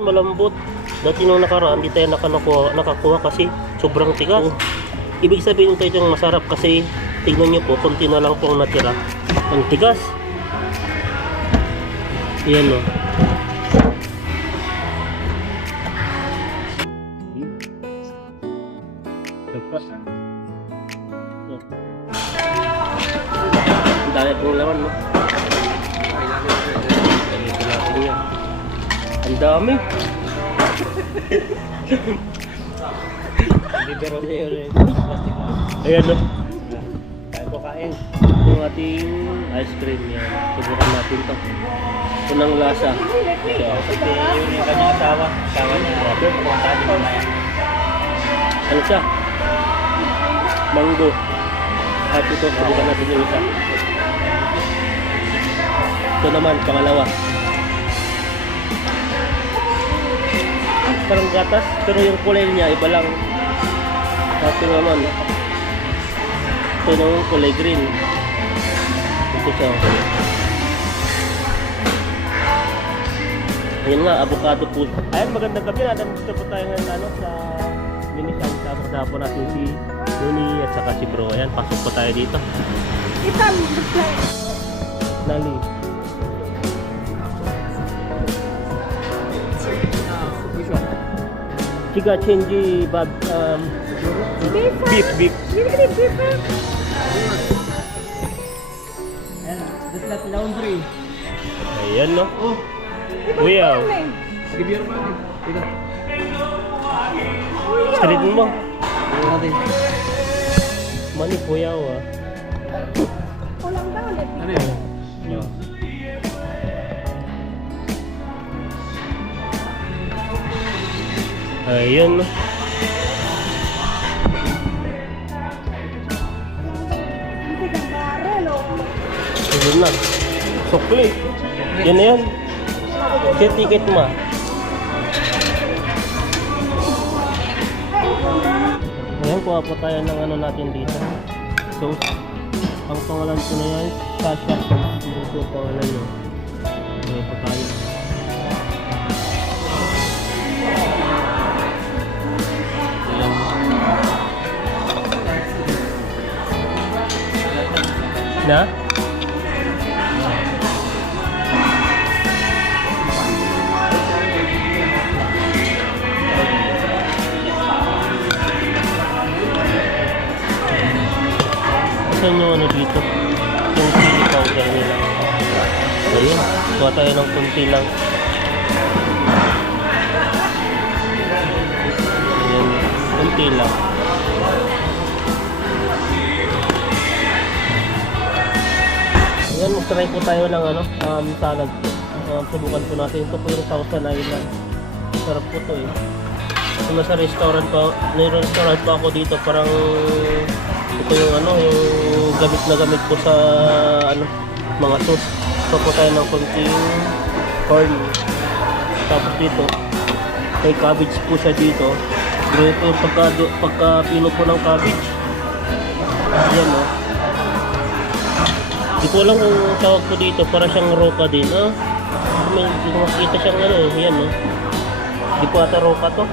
Malambot. Dati nung nakaraan, di tayo nakakuha kasi sobrang tigas. Ibig sabihin ito yung masarap kasi tignan nyo po, konti na lang pong natira. Ang tigas. Yan o. Ang dami pong laman, no? Ang dami. Ayan, no? Tayo po kain. Yung ating ice cream yan. Subukan natin to. Unang lasa. Ito. Yung kanyang asawa. Asawa niya. Pumuntahan niyo mamaya. Ano siya? Mango. At ito, subukan natin yung isa. Ito naman, pangalawa. Parang gatas, pero yung kulay niya iba lang. Ito naman. Ito naman kulay green. Ito siya. Ayun nga, avocado po. Ayan, magandang gabi na. Dito po tayo ngayon sa Minisan. Kasama po natin si Nuni at saka si Bro. Ayan, pasok po tayo dito. Nali. Chiga chenji bab beef. That's not laundry. Ayan, no? Uyaw. Give your money. Ito. Street mo. Natin. Mani uyaw, ah. Ano yun? Yeah. Ayan, no? Ayan na. Sukli. Yan na yan. Kaya ticket mo. Ayan, kuha po tayo ng ano natin dito. So, ang pangalan ko na yan, Sasha. Ito po ang pangalan nyo. Ayan po tayo. Na? Saan yung ano dito? Yung chili powder nila. Ayun, kuha tayo ng kunti lang. Ayan, kunti lang. Ayan, mag-try po tayo ng ano, salad po. Subukan po natin. Ito po yung Thousand Island. Sarap po to eh. Kung nasa restaurant pa, may restaurant pa ako dito, parang ito yung ano, yung gamit na gamit po sa ano, mga sauce. Ito po tayo ng konting corn. Tapos dito, may cabbage po siya dito. Grabe po yung pagka-pino po ng cabbage. Ayan, no? Di ko alam kung tawag ko dito, para siyang roka din. May makita siyang ano, yan, no? Di po ata roka to.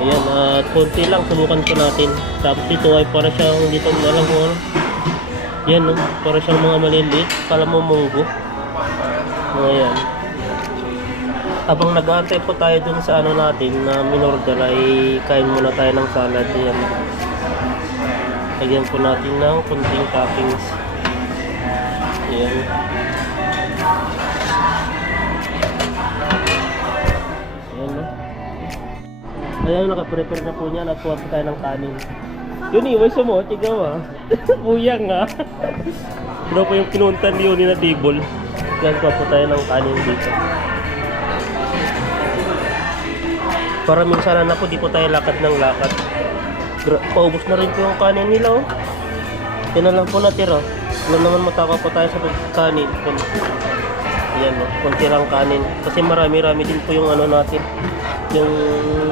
Ayan, at konti lang, subukan ko natin. Tapos dito ay para siyang, dito alam ko ano. Yan, no? Para siyang mga maliliit. Kala mo munggo. Ayan. Habang nag-aantay po tayo dun sa ano natin na minorder, ay kain muna tayo ng salad. Ayan. Lagyan po natin ng konting toppings. Ayan. Ayan, no? Ayan, nakaprepare na po niya. Nagkuha po tayo ng kanin. Yun, iway sa mo. Tigaw, ah. Buyang, ah. Ano po yung pinuntan ni Yuni na table. Yan, kuha po tayo ng kanin dito. Para minsan na po, di po tayo lakad ng lakad. Paubos na rin po yung kanin nila, oh. Yan na lang po natira. Wala naman mataka po tayo sa kanin. Ayan, oh. Kunti lang kanin. Kasi marami-rami din po yung ano natin. Yung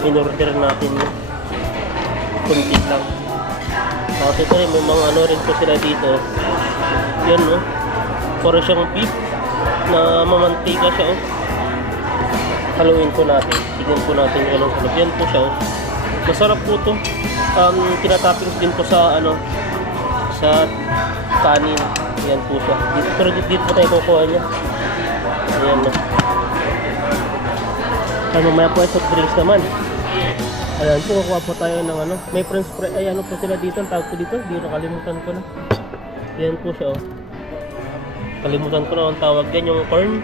in-order natin. Kunti lang. Tapos ito rin, may mga ano rin po sila dito. Yan, no? Para siyang beef na mamantika siya, oh. haluin po natin. Tignan po natin yung anong kulog. Yan po siya. Oh. Masarap po to. Tinatoppings din po sa sa kanin. Yan po siya. Pero dito po tayo kukuha niya. Ayan na. Mamaya po ay soft drinks naman. Ayan po, kukuha po tayo ng may french fry. Ay, ano po sila dito? Ang tawag po dito? Di nakalimutan ko na. Ayan po siya, oh. Kalimutan ko na ang tawag yan, yung corn.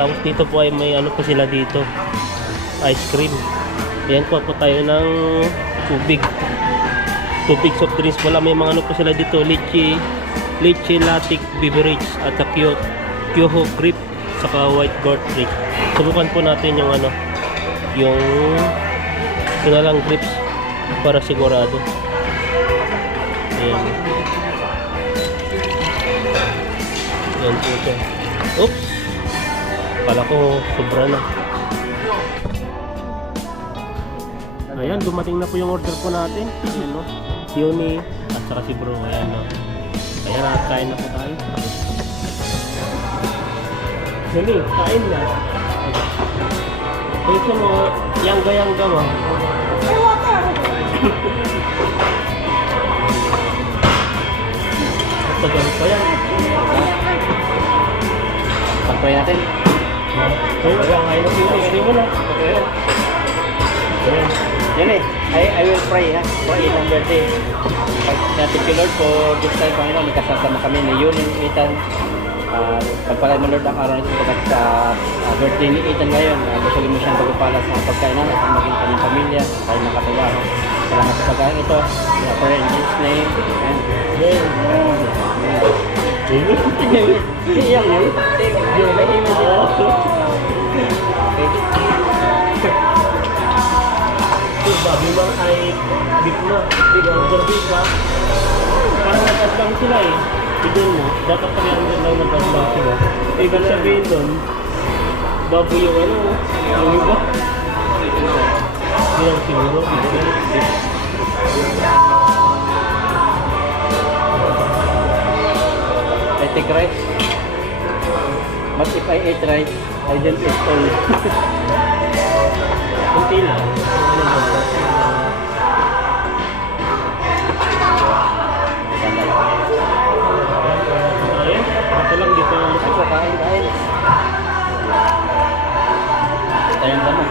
Tapos dito po ay may po sila dito. Ice cream. Ayan po tayo ng tubig. Tubig soft drinks pala. May mga po sila dito. Lychee latte beverage at Kyoho Grip saka white gourd drink. Subukan po natin yung yung lang grips para sigurado. Ayan. Ayan po ito. Oops! Pala ko sobra na. Ayan, dumating na po yung order po natin. Ayan, no? Si Yuni at saka si Bro. Ayan, no? Ayan, kain na po tayo. Yuni, kain na. Gusto mo, yangga-yangga mo. Tagal pa yan. Pag-try natin. Kaya ngayon na sila. Hindi mo na. Yan eh. I will pray ha. For it on birthday. Thank you Lord for this time, Panginoon. Ikasasama kami ni Yun, Ethan. Pagpalay mo Lord ang araw nito pagkat sa birthday ni Ethan ngayon. Gusto mo siyang pagpapala sa pagkainan at maging kanyang pamilya. Tayo nakatawaho. Salamat sa pagkain ito. We pray in Jesus' name. Amen. Iyak yun. May email sila. Babi mang ay beef na. Order beef ba? Parang nagkaslang sila eh. Tignan mo, dapat pag yung order lang nagkaslang sila. Ibig sabihin doon, baboy yung yung iba. Hindi lang siguro. I take rice. But if I eat rice, I don't eat all. Kunti lang. Ito lang dito. Ito, kain. Tayang damo.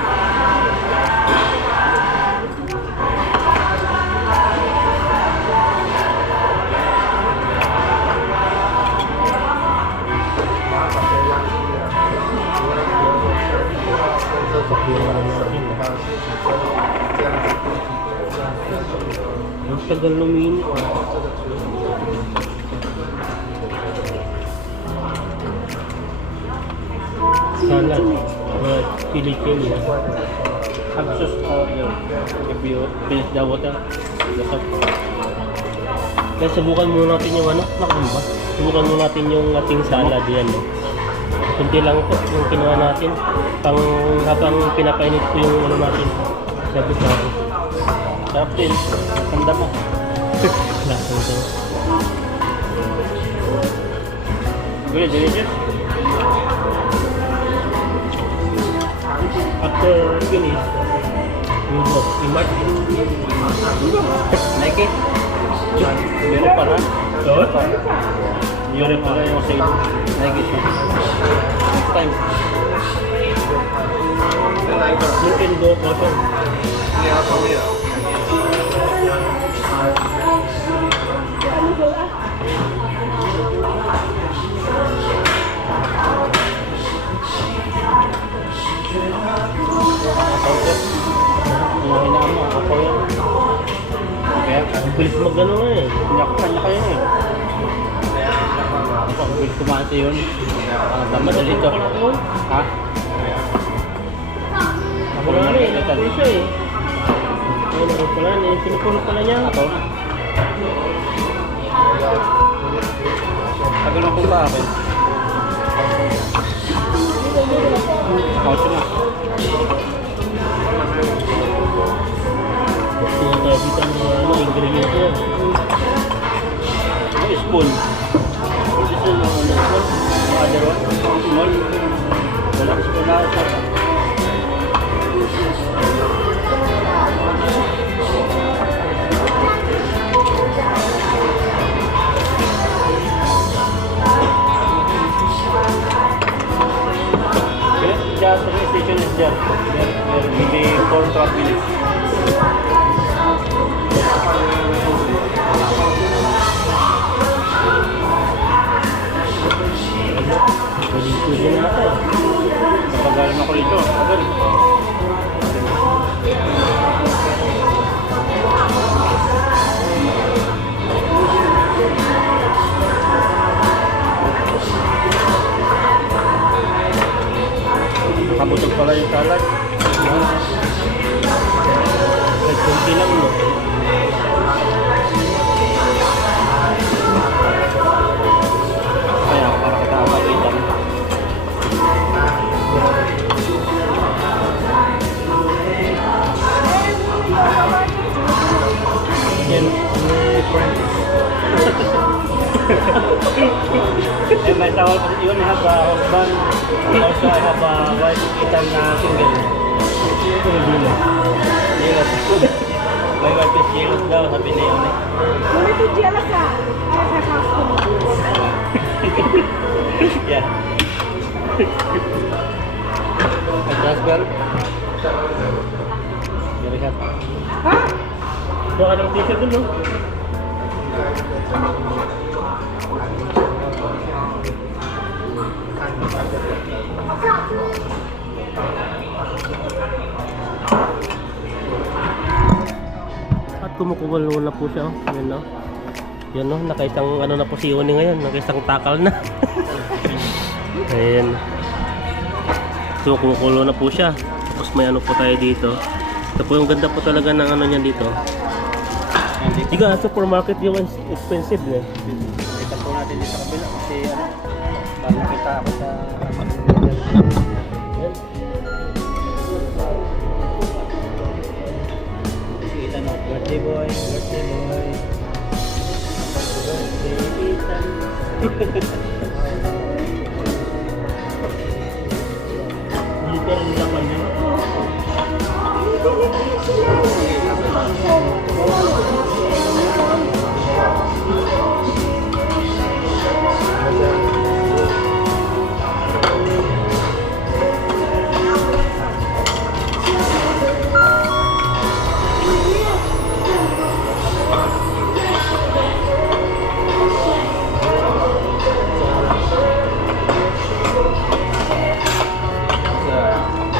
Ang tagal luminit. Salad. Pili-pili. Have sauce if you finish the water. Kaya subukan muna natin yung nakamba. Subukan muna natin yung ating salad yan. Kunti lang ito yung kinuha natin. Habang pinapainit ko yung natin. Sabi ko. Sarap din. Tanda mo. Lasang ito. Good, delicious. After finish, you go. Imat. Like it? Meron pa rin. Meron pa rin yung sa'yo. Like it. Next time. You can go cotton. Hinaan mo, ako yan. Okay. Ang bilis mag-ano nga eh. Kanya kayo eh. Ang bilis kumain sa yun. Madali ito. Ha? Ako na rin, nakuha siya eh. Ayun, nakuha pala niya. Sinupuno pala niya. Ako? Tagal na kung sa akin. Kausin na. Gusto nga tayo dito ang ingredients niya. Spoon. This is the other one. Small. Wala spoon na. train station is there. There maybe 4 to 5 minutes. Pwede na ata eh. Napagalan ako dito. Tagal. Nakabutog pala yung salad. Kahit kunti lang no. Kaya para kita makakitan. Yan, friend. And myself, you only have a husband. Also, I have a wife, Ethan, single. Jealous. My wife is jealous daw, sabi niya yun eh. Mami tuh jealous ya? Saya customer. Yeah. Adjust well. Very hot. Hah? Baka ng t-shirt dun no? At kumukulo na po siya, oh. Yan no. Yan no, nakaisang ano na po si Uni ngayon, nakaisang takal na. Ayan. So kumukulo na po siya. Tapos may ano po tayo dito. Ito po yung ganda po talaga ng ano niya dito. Diga, supermarket yung expensive na. Kita po natin dito sa kabila kasi ano, para makita ako sa si Ethan, no? Birthday boy, birthday boy. Birthday Ethan. Dito rin naman yun.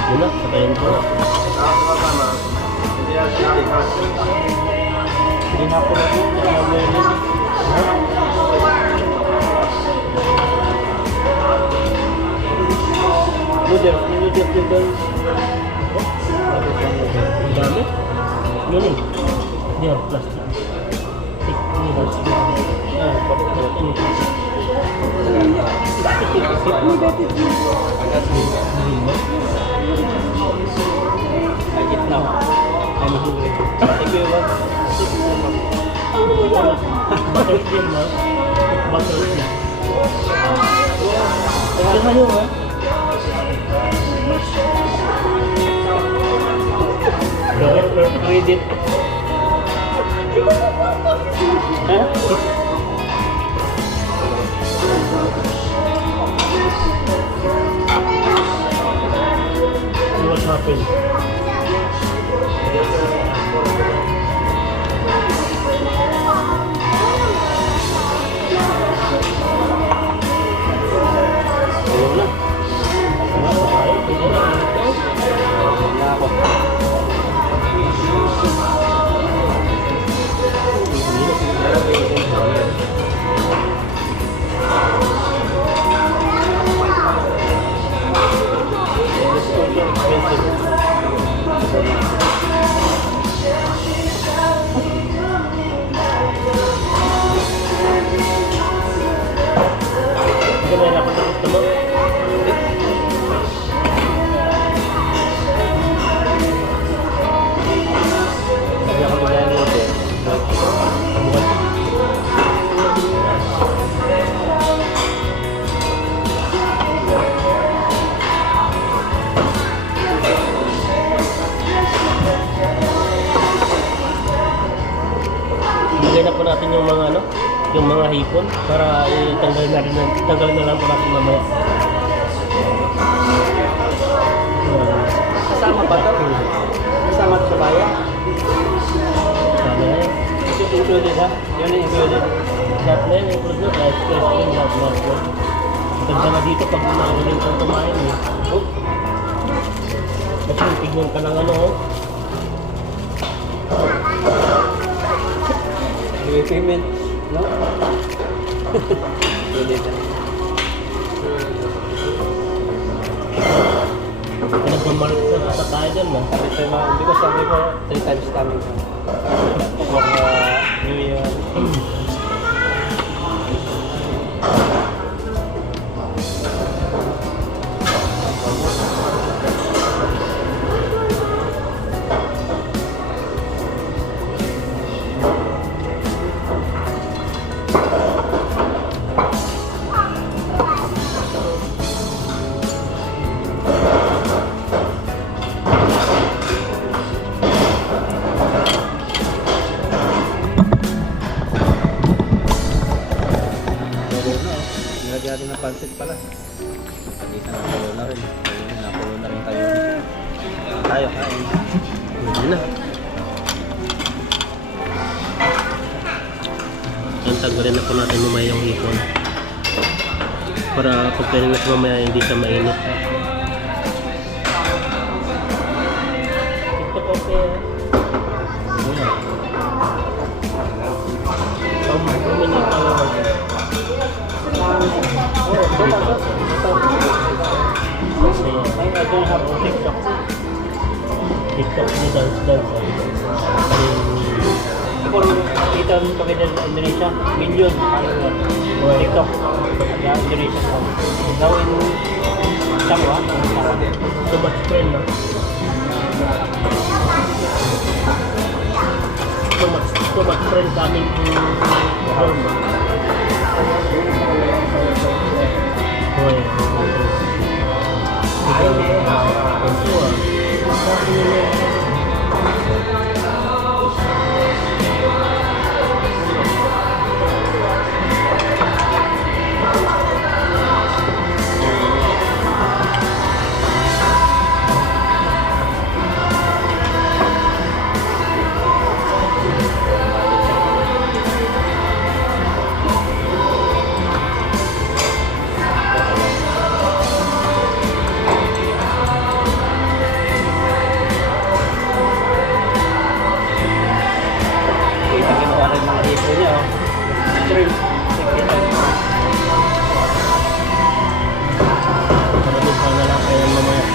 Yun na, patayin ko na. Hindi na ako na noodles din doon. Ang dami. Yun eh. Diyan, plastic. Ini harus I eat now. I'm hungry. Thank you, Bob. Butter cream na. Butter cream. Ito na yun ha. Credit. Huh? See what happened. Ayun na. Wala ako. Hindi ka nahirapan na gusto mo? Sabi ako bigyan ng hotel. Kamukan. Ilagay na po natin yung mga ano, yung mga hipon para itanggal na lang po natin mamaya. siya. Yun yung included. Lahat na yun, included. Ice cream, lahat. Ganda na dito pag naulit kang kumain eh. Kasi tignan ka ng ano oh. May payment, no? Included na. Pinagmamark na ata tayo dyan no? Sabi ko mga, because sabi ko, 3 times coming. For New Year. Nilagyan natin ng pansit pala. Pagkita na tayo na rin. Ayun, nakulo na rin tayo. Tayo kain. Hindi na. Yan, tanggalin na po natin mamaya yung hipon. Para pag pwede na mamaya hindi siya mainit. Ito po kaya. Minit pa lang. I don't have TikTok. TikTok ni dance. Kung kita kami sa Indonesia, million followers. TikTok. Kaya Indonesia ko. Now in Sabah. So much friend no? So much friend coming to home. Ginawa rin mga hipo niya. Shrimp. Maraming pa na lang kaya mamaya.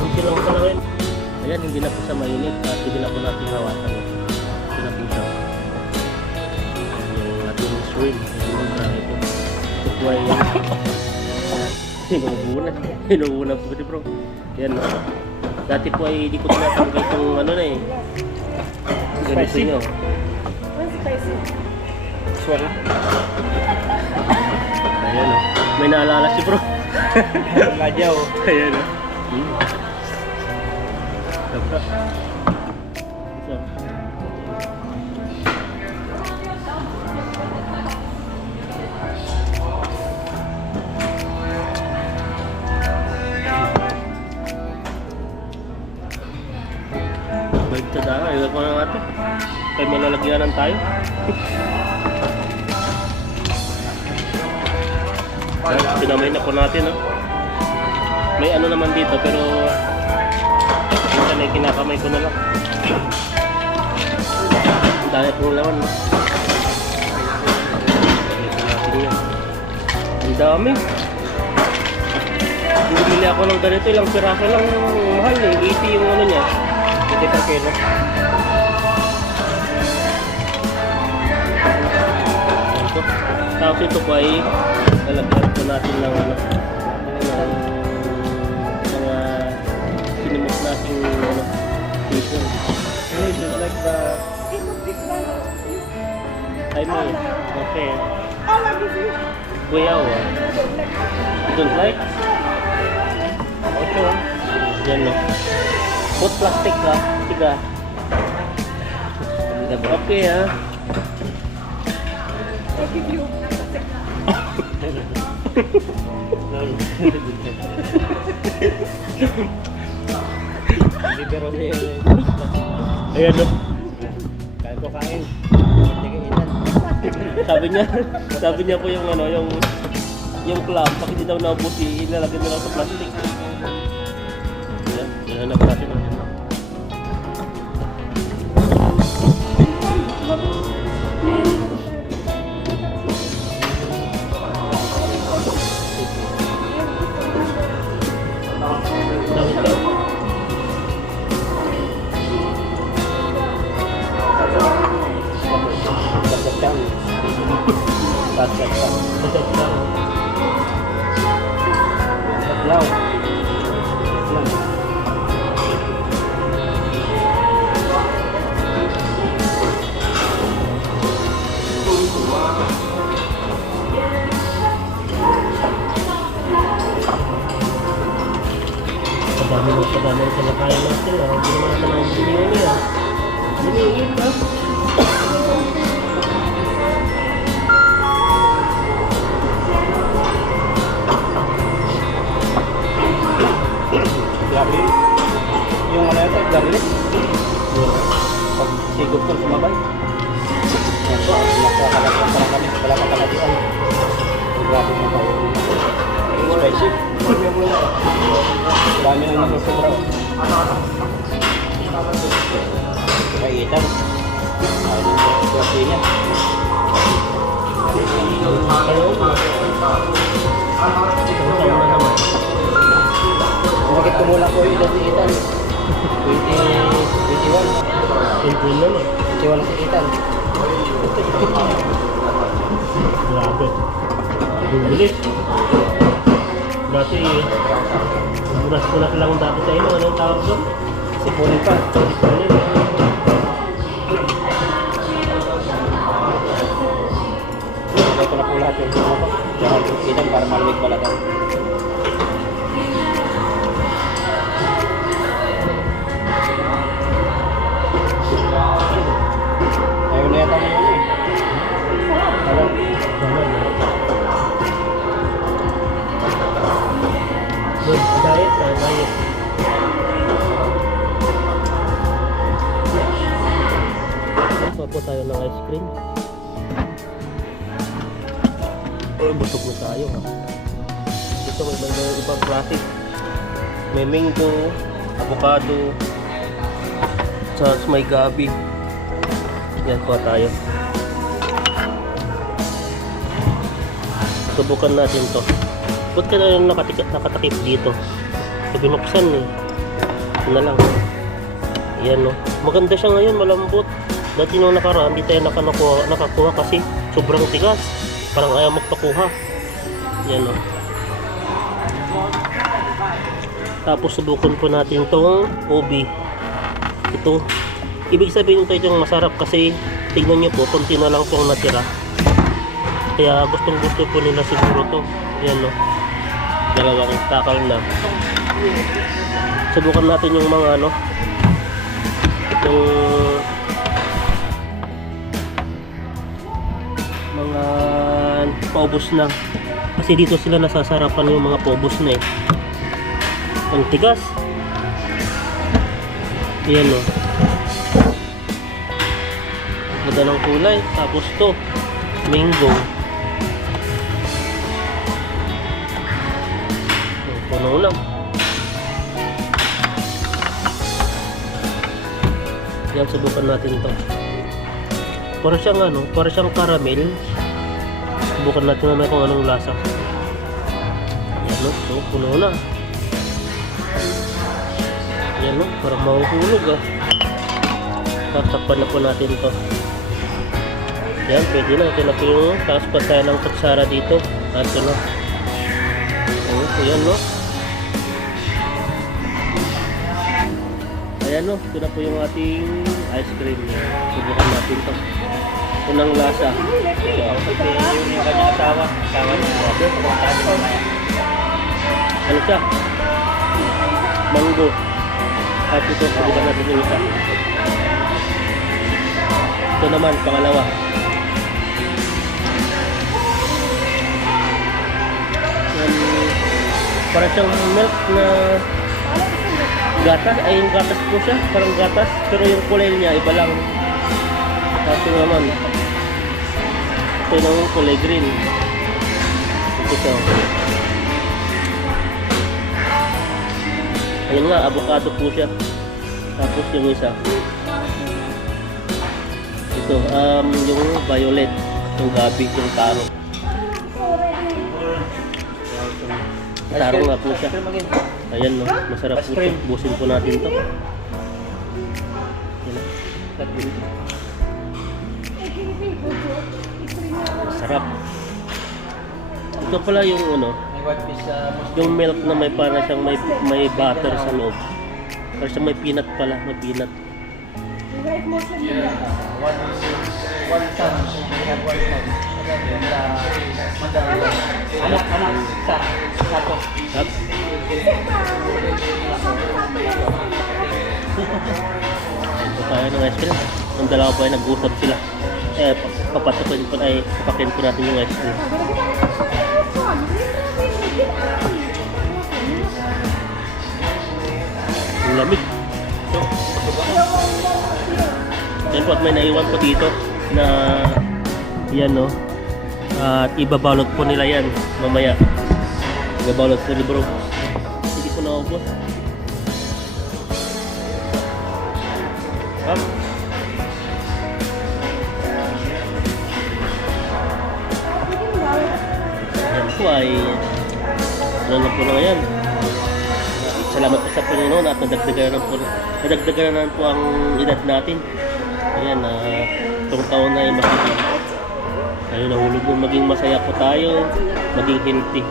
Hindi lang pa lang. Ayan, hindi na po siya mainit at hindi na po natin hawakan. Hindi na po siya. Yung ating shrimp, yung marami po. Tukway yan. Hinuuna po ito bro. Yan. Dati po ay hindi ko tinatanggal itong ano na eh. Ganito Spicy. nyo. What's spicy? Swala. Ayan o. May naalala si bro. Ladyaw. Ayan o. Dabra. So. Balik sa dara. Iwan ko na natin. Kaya may lalagyanan tayo. Pinamay na po natin, no? May ano naman dito, pero minsan ay kinakamay ko na lang. Ang dami pong laman, no? Ito natin yan. Ang dami. Bumili ako ng ganito, ilang piraso lang mahal eh. 80 yung ano niya. 20 per kilo. Ito. Tapos ito po ay lalagyan po natin ng ano, ng mga sinimot natin ano, season. This is like the... I mean, okay. All of this. Buyaw ah. You don't like? Ocho. Yan no. Put plastic ka. Tiga. Okay ah. I give you Libero niya yun. Ayan no. Kaya ko kain. Nagkainan. Sabi niya po yung ano, yung clam, pag hindi daw nabuti, ilalagay na lang sa plastic. Yan na natin. Yaw. Padami ng kinakain natin. Hindi naman natin ang video niya. Biniigit ka. Grabe. Yung ano ito, garlic. Pag sigod ko sumabay. Yan po, nakakalagyan pa lang kami. Wala pa kaladian. Grabe mo pa. Spicy. Dami nang nasusobra. Kaitan. Ayun yung grabe niya. Bakit kumulang po yung edad ni Ethan? 21. Simple na no. 21 si Ethan. Grabe. Bilis. Dati, bunas lang dati sa ino. Anong tawag doon? Sipunin pa. Sipunin. Lagay ko na po lahat yung ano pa. Lahat yung Ethan para malamig balatan. Ayaw na yata naman eh. Ano? Good. Diet. Diet. Kuha po tayo ng ice cream. Busog na tayo ha. Ito may ibang klase. May mango, avocado, tapos may gabi. Yan po tayo. Subukan natin to. Ba't ka na nakatakip dito? So binuksan eh. Ito na lang. Yan no. Maganda siya ngayon, malambot. Dati nung nakaraan, di tayo nakakuha kasi sobrang tigas. Parang ayaw magpakuha. Yan no. Tapos subukan po natin tong ubi. Ito. Ibig sabihin ito yung masarap kasi tignan nyo po, konti na lang pong natira. Kaya gustong gusto po nila siguro to. Yan no. Dalawang takal na. Subukan natin yung mga ano. Yung mga paubos na. Kasi dito sila nasasarapan yung mga paubos na eh. Ang tigas. Yan no. Ganda ng kulay. Tapos to mango. Puno na. Yan, subukan natin to. Para siyang ano, para siyang caramel. Subukan natin naman kung anong lasa. Yan no, so, puno na. Yan no, parang mahuhulog ah. Tatakpan na po natin to. Yan, pwede na. Ito na po yung taas pa tayo ng kutsara dito. At ito na. So, yan no. Ayan no, ito na po yung ating ice cream. Subukan natin to. Unang lasa. Yung kanyang asawa. Asawa niya. Ano siya? Mango. At ito, subukan natin yung isa. Ito naman, pangalawa. Parang siyang milk na gatas. Ay, yung gatas po siya. Parang gatas. Pero yung kulay niya, iba lang. Kasi naman, ito yung kulay green. Ito. Ayun nga, avocado po siya. Tapos yung isa. Ito, yung violet. Yung gabi, yung taro. Taro nga po siya. Ayan, no? Masarap po ito. Busin po natin ito. Masarap. Ito pala yung ano, yung milk na may para siyang may butter sa loob. Para siyang may peanut pala, may peanut. Anak, satu. Sarap. Ito tayo ng ice cream. Ang dalawa pa ay nag-usap sila. Papatakin po natin yung ice cream. Ang lamig. Yan po at may naiwan po dito na yan, no. At ibabalot po nila yan mamaya. Ibabalot po ni bro. Hindi ko naubos. Up. Yan po ay ano na po na ngayon. Salamat po sa Panginoon at nadagdagan na po ang edad natin. Ayan, itong taon na ay masaya. Ayun, nahulog mo maging masaya po tayo, maging healthy.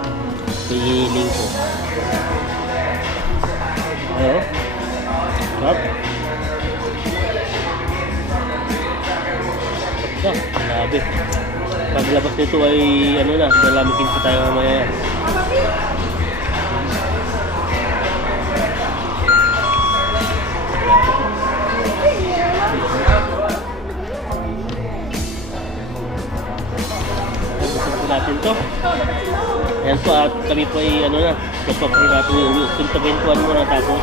Hihiling po. Ayo. Up. So, grabe. Paglabas nito ay ano na, nalamigin po tayo mamaya. Natin to. Ayan po at kami po ay ano na, kapag natin uwi, pintabentuan muna tapos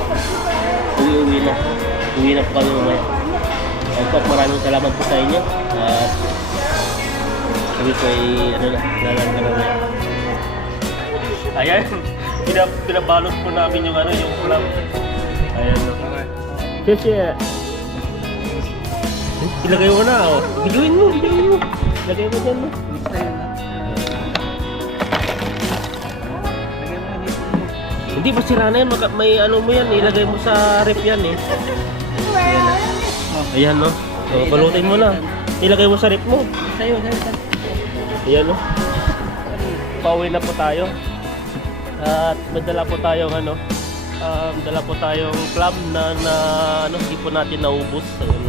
uwi na. Uwi na po kami mamaya. Ayan po at maraming salamat po sa inyo at kami po ay ano na, lalangga na ngayon. Ayan, pinabalot po namin yung ano, yung ulam. Ayan. Kasi ilagay mo na, oh. Biluin mo. Ilagay mo dyan, no? Hindi pa sira na yan, may ano mo yan, ilagay mo sa rep yan eh. Ayan, no? So, balutin mo na. Ilagay mo sa rep mo. Sayo. Ayan, no? Pauwi na po tayo. At madala po tayong ano, dala po tayong clam na ano, hindi po natin naubos. Ayan.